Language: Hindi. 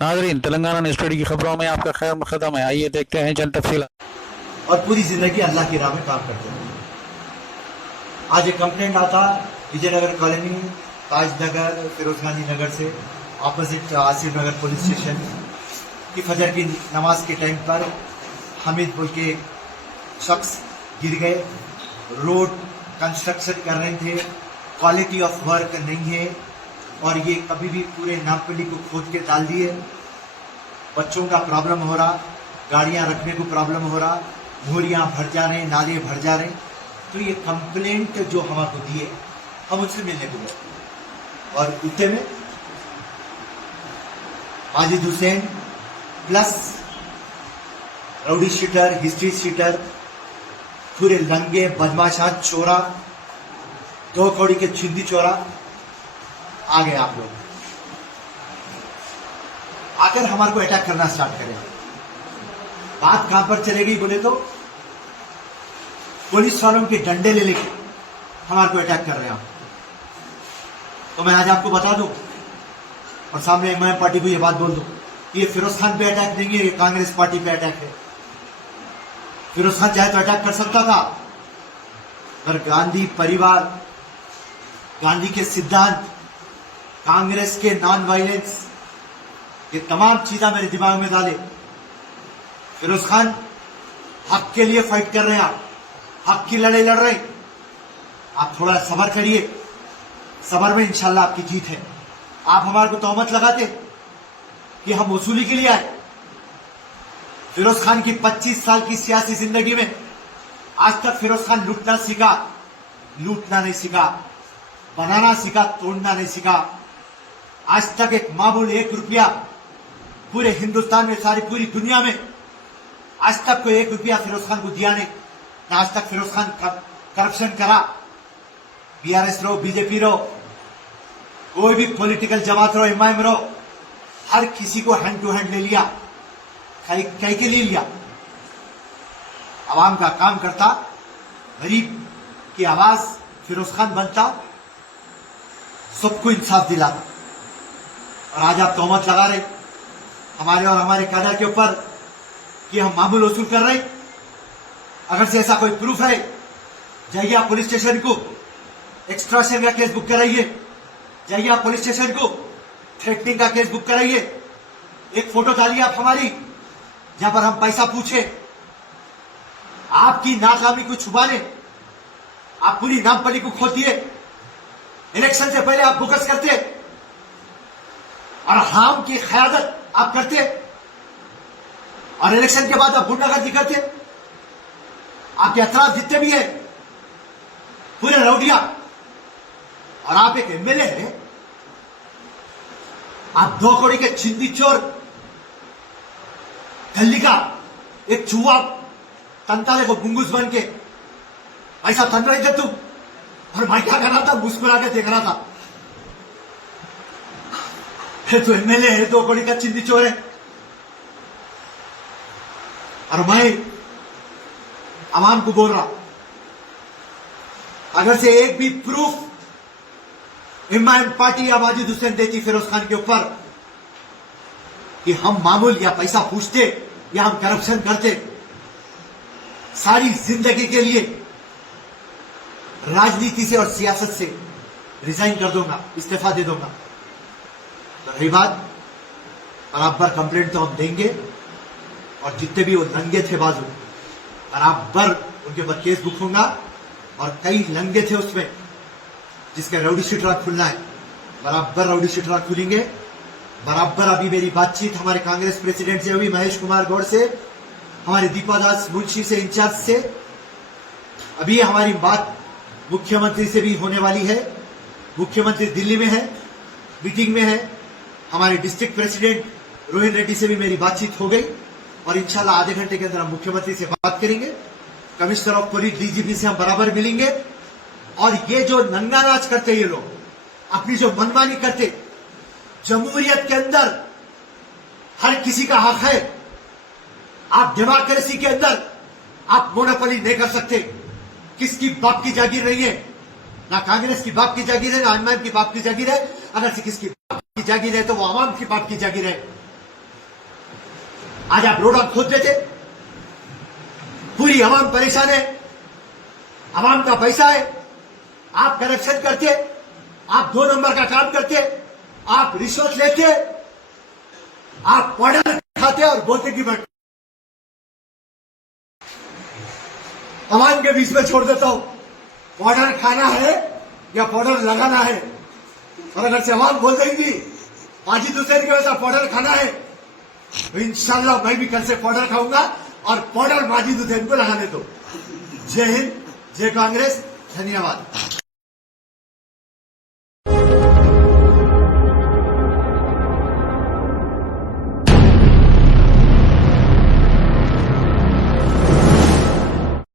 नाजरीन, तेलंगाना न्यूज़ की खबरों में आपका खैर मकदम है। आइए देखते हैं चंद तफसीलात। और पूरी जिंदगी अल्लाह की राह में काम करते हैं। आज एक कंप्लेंट आता विजयनगर कॉलोनी, ताजनगर, फिरोज गांधी नगर से ऑपोजिट आसिफ नगर पुलिस स्टेशन की फजर की नमाज के टाइम पर हामिद बोल के शख्स गिर गए। रोड कंस्ट्रक्शन कर रहे थे, क्वालिटी ऑफ वर्क नहीं है और ये कभी भी पूरे नागपल्ली को खोद के डाल दिए। बच्चों का प्रॉब्लम हो रहा, गाड़ियां रखने को प्रॉब्लम हो रहा, मोरियां भर जा रहे, नाले भर जा रहे। तो ये कंप्लेंट जो हमको दिए, हम उनसे मिलने को गए और उतने में Majid Hussain plus rowdy sheeter, history sheeter, पूरे लंगे बदमाशा चोरा, 2 कौड़ी के छिंदी चोरा आ गए। आप लोग आकर हमारे को अटैक करना स्टार्ट करें। बात कहां पर चलेगी बोले तो पुलिस वालों के डंडे ले लेके हमारे को अटैक कर रहे हैं। तो मैं आज आपको बता दूं और सामने मैं पार्टी को ये बात बोल दूं, ये फिरोज खान पे अटैक नहीं है, ये कांग्रेस पार्टी पे अटैक है। फिरोज खान चाहे तो अटैक कर सकता था, पर गांधी परिवार, गांधी के सिद्धांत, कांग्रेस के नॉन वायलेंस, ये तमाम चीजें मेरे दिमाग में डाले। फिरोज खान हक के लिए फाइट कर रहे हैं, आप हक की लड़ाई लड़ रहे हैं। आप थोड़ा सब्र करिए, सब्र में इंशाल्लाह आपकी जीत है। आप हमारे को तोहमत लगाते कि हम वसूली के लिए आए। फिरोज खान की 25 साल की सियासी जिंदगी में आज तक फिरोज खान लूटना सीखा, लूटना नहीं सीखा, बनाना सीखा, तोड़ना नहीं सीखा। आज तक एक मामूल 1 रुपया पूरे हिंदुस्तान में, सारी पूरी दुनिया में आज तक कोई 1 रुपया फिरोज खान को दिया नहीं। ना आज तक फिरोज खान करप्शन करा। बीआरएस रहो, बीजेपी रहो, कोई भी पॉलिटिकल जमात रहो, एमआईएम रहो, हर किसी को हैंड टू हैंड ले लिया। कई के लिए लिया? आवाम का काम करता, गरीब की आवाज फिरोज खान बनता, सबको इंसाफ दिलाता। और आज आप तोहमत लगा रहे हमारे और हमारे कायदा के ऊपर कि हम मामूल वसूल कर रहे। अगर से ऐसा कोई प्रूफ है, जाइए आप पुलिस स्टेशन को एक्सट्रैक्शन का केस बुक कराइए, जाइए आप पुलिस स्टेशन को थ्रेटनिंग का केस बुक कराइए। एक फोटो डालिए आप हमारी, जहां पर हम पैसा पूछे। आपकी नाकामी को छुपाने आप पूरी नामपल्ली को खोद दिए। इलेक्शन से पहले आप बोगस करते और हाम की क़यादत आप करते, और इलेक्शन के बाद आप गुंडागर्दी करते। आपके अतराफ जितने भी है पूरे रौडिया, और आप एक एमएलए हैं। आप 2 कौड़ी के छिंदी चोर, गली का एक चूहा तंताले को गुंगूस बन के ऐसा तन रहे थे तुम, और मैं क्या कर रहा था? मुस्कुरा के देख रहा था। तो एमएलए है, 2 कौड़ी का छिंदी चोर है, और मैं आवाम को बोल रहा, अगर से एक भी प्रूफ एमआईएम पार्टी या माजिद हुसैन देती फिरोज खान के ऊपर कि हम मामूल या पैसा पूछते या हम करप्शन करते, सारी जिंदगी के लिए राजनीति से और सियासत से रिजाइन कर दूंगा, इस्तीफा दे दूंगा। तो रही बात, बराबर कंप्लेंट तो हम देंगे, और जितने भी वो लंगे थे बाजू, बराबर उनके ऊपर केस बुक होगा। और कई लंगे थे उसमें जिसका राउडी शीटरा खुलना है, बराबर राउडी शीटरा खुलेंगे। बराबर अभी मेरी बातचीत हमारे कांग्रेस प्रेसिडेंट से हुई, महेश कुमार गौड़ से, हमारे दीपादास मुंशी से, इंचार्ज से। अभी हमारी बात मुख्यमंत्री से भी होने वाली है। मुख्यमंत्री दिल्ली में है, मीटिंग में है। हमारे डिस्ट्रिक्ट प्रेसिडेंट रोहिन रेड्डी से भी मेरी बातचीत हो गई, और इंशाल्लाह आधे घंटे के अंदर हम मुख्यमंत्री से बात करेंगे। कमिश्नर ऑफ पुलिस, डीजीपी से हम बराबर मिलेंगे। और ये जो नंगा नाच करते ये लोग, अपनी जो मनमानी करते, जमहूरियत के अंदर हर किसी का हक है। आप डेमोक्रेसी के अंदर आप मोनोपोली नहीं कर सकते। किसकी बाप की जागीर नहीं है, ना कांग्रेस की बाप की जागीर है, ना एमआईएम की बाप की जागीर है। अगर से किसकी बाप की जागीर है तो वो आवाम की बाप की जागीर है। आज आप रोड खोद देते। पूरी आवाम परेशान है, आवाम का पैसा है, आप करप्शन करते, आप 2 नंबर का काम करते, आप रिश्वत लेते, आप पाउडर खाते और बोलते कि मैं आवाम के बीच में छोड़ देता हूं, पाउडर खाना है या पाउडर लगाना है। और अगर से आवाम बोल देंगी माजिद हुसैन के वैसा पाउडर खाना है, तो इंशाल्लाह मैं भी कल से पाउडर खाऊंगा और पाउडर माजिद हुसैन को लगाने दो। जय हिंद, जय कांग्रेस, धन्यवाद।